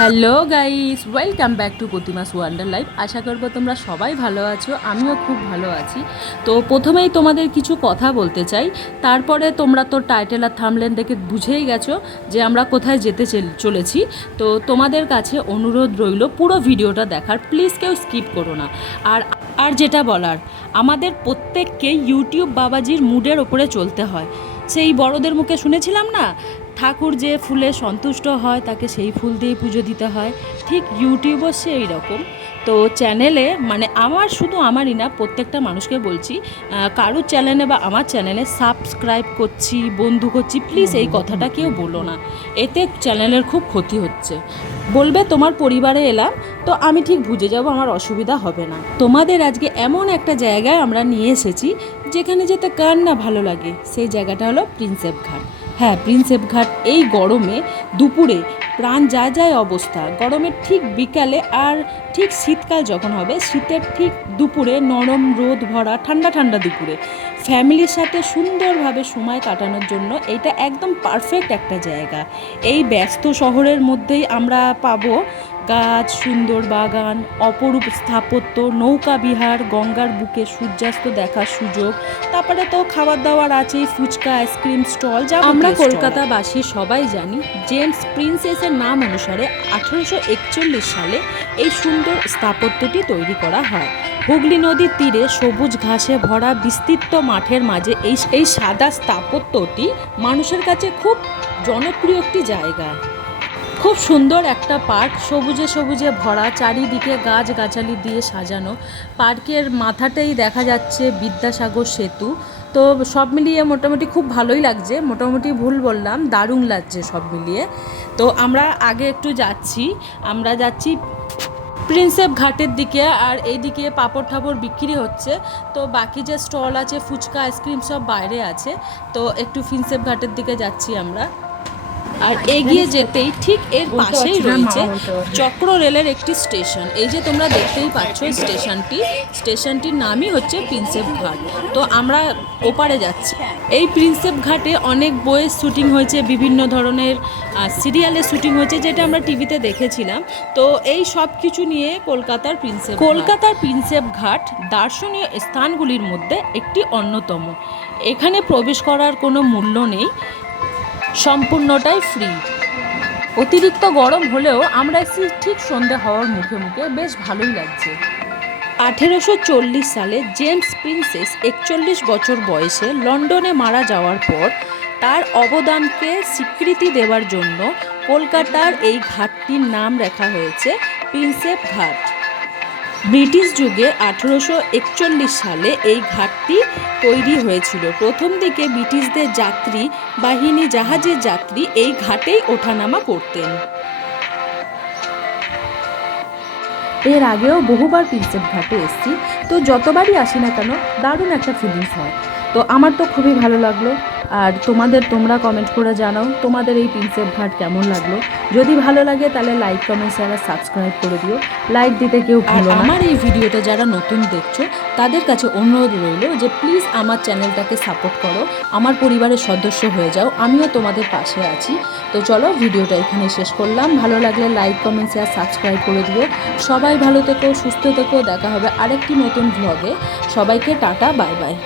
Hello guys, welcome back to Pratima's wonder life. আশা করবো তোমরা সবাই ভালো আছো, আমিও খুব ভালো আছি। তো প্রথমেই তোমাদের কিছু কথা বলতে চাই, তারপরে তোমরা তো টাইটেল আর থাম্বনেল দেখে বুঝেই গেছো যে আমরা কোথায় যেতে চলেছি। তো তোমাদের কাছে অনুরোধ রইল পুরো ভিডিওটা দেখার, প্লিজ কেউ স্কিপ করো না। আর আর যেটা বলার, আমাদের প্রত্যেককে ইউটিউব বাবাজির মুডের ওপরে চলতে হয়। সেই বড়দের মুখে শুনেছিলাম না, ঠাকুর যে ফুলে সন্তুষ্ট হয় তাকে সেই ফুল দিয়েই পুজো দিতে হয়। ঠিক ইউটিউবও সেই রকম। তো চ্যানেলে মানে শুধু আমারই না, প্রত্যেকটা মানুষকে বলছি, কারোর চ্যানেলে বা আমার চ্যানেলে সাবস্ক্রাইব করছি, বন্ধু করছি, প্লিজ এই কথাটা কেউ বলো না। এতে চ্যানেলের খুব ক্ষতি হচ্ছে। বলবে তোমার পরিবারে এলাম, তো আমি ঠিক বুঝে যাব, আমার অসুবিধা হবে না। তোমাদের আজকে এমন একটা জায়গায় আমরা নিয়ে এসেছি যেখানে যেতে কার না ভালো লাগে। সেই জায়গাটা হলো প্রিন্সেপ ঘাট। হ্যাঁ, প্রিন্সেপ ঘাট এই গরমে দুপুরে প্রাণ যায় অবস্থা। গরমের ঠিক বিকালে আর ঠিক শীতকাল যখন হবে, শীতের ঠিক দুপুরে নরম রোদ ভরা ঠান্ডা ঠান্ডা দুপুরে ফ্যামিলির সাথে সুন্দরভাবে সময় কাটানোর জন্য এটা একদম পারফেক্ট একটা জায়গা। এই ব্যস্ত শহরের মধ্যেই আমরা পাবো গাছ, সুন্দর বাগান, অপরূপ স্থাপত্য, নৌকা বিহার, গঙ্গার বুকে সূর্যাস্ত দেখার সুযোগ। তারপরে তো খাবার দাবার আছেই, ফুচকা, আইসক্রিম স্টল। যা আমরা কলকাতাবাসী সবাই জানি, জেমস প্রিন্সেসের নাম অনুসারে 1841 সালে এই সুন্দর স্থাপত্যটি তৈরি করা হয়। হুগলি নদীর তীরে সবুজ ঘাসে ভরা বিস্তৃত মাঠের মাঝে এই সাদা স্থাপত্যটি মানুষের কাছে খুব জনপ্রিয় একটি জায়গা। খুব সুন্দর একটা পার্ক, সবুজে সবুজে ভরা, চারিদিকে গাছগাছালি দিয়ে সাজানো। পার্কের মাথাতেই দেখা যাচ্ছে বিদ্যাসাগর সেতু। তো সব মিলিয়ে মোটামুটি খুব ভালোই লাগছে। মোটামুটি ভুল বললাম, দারুণ লাগছে সব মিলিয়ে। তো আমরা আগে একটু আমরা যাচ্ছি প্রিন্সেপ ঘাটের দিকে, আর এইদিকে পাঁপড় ঠাপড় বিক্রি হচ্ছে। তো বাকি যে স্টল আছে, ফুচকা, আইসক্রিম সব বাইরে আছে। তো একটু প্রিন্সেপ ঘাটের দিকে যাচ্ছি আমরা। আর এগিয়ে যেতেই ঠিক এর পাশেই রয়েছে চক্র রেলের একটি স্টেশন। এই যে তোমরা দেখতেই পাচ্ছ স্টেশনটির নামই হচ্ছে প্রিন্সেপ ঘাট। তো আমরা ওপারে যাচ্ছি। এই প্রিন্সেপ ঘাটে অনেক বইয়ের শ্যুটিং হয়েছে, বিভিন্ন ধরনের সিরিয়ালের শ্যুটিং হয়েছে, যেটা আমরা টিভিতে দেখেছিলাম। তো এই সব কিছু নিয়ে কলকাতার প্রিন্সেপ ঘাট দার্শনীয় স্থানগুলির মধ্যে একটি অন্যতম। এখানে প্রবেশ করার কোনো মূল্য নেই, সম্পূর্ণটাই ফ্রি। অতিরিক্ত গরম হলেও আমরা এসেছি ঠিক সন্ধে হওয়ার মুখে মুখে, বেশ ভালোই লাগছে। 1840 সালে জেমস প্রিন্সেস 41 বছর বয়সে লন্ডনে মারা যাওয়ার পর তার অবদানকে স্বীকৃতি দেওয়ার জন্য কলকাতার এই ঘাটটির নাম রাখা হয়েছে প্রিন্সেপ ঘাট। ব্রিটিশ যুগে 1841 সালে এই ঘাটটি তৈরি হয়েছিল। প্রথম দিকে ব্রিটিশদের যাত্রী বাহিনী, জাহাজের যাত্রী এই ঘাটেই ওঠানামা করতেন। এর আগেও বহুবার প্রিন্সেপ ঘাটে এসেছি, তো যতবারই আসি না কেন দারুণ একটা ফিলিংস হয়। তো আমার তো খুবই ভালো লাগলো। আর তোমরা কমেন্ট করে জানাও তোমাদের এই প্রিন্সেপ ঘাট কেমন লাগলো। যদি ভালো লাগে তাহলে লাইক, কমেন্ট, শেয়ার আর সাবস্ক্রাইব করে দিও। লাইক দিতে কেউ ভুলো না। আমার এই ভিডিওটা যারা নতুন দেখছো তাদের কাছে অনুরোধ রইল যে প্লিজ আমার চ্যানেলটাকে সাপোর্ট করো, আমার পরিবারের সদস্য হয়ে যাও, আমিও তোমাদের পাশে আছি। তো চলো, ভিডিওটা এখানে শেষ করলাম। ভালো লাগলে লাইক, কমেন্ট, শেয়ার, সাবস্ক্রাইব করে দিও। সবাই ভালো থেকো, সুস্থ থেকো। দেখা হবে আরেকটি নতুন ভ্লগে। সবাইকে টাটা, বাই বাই।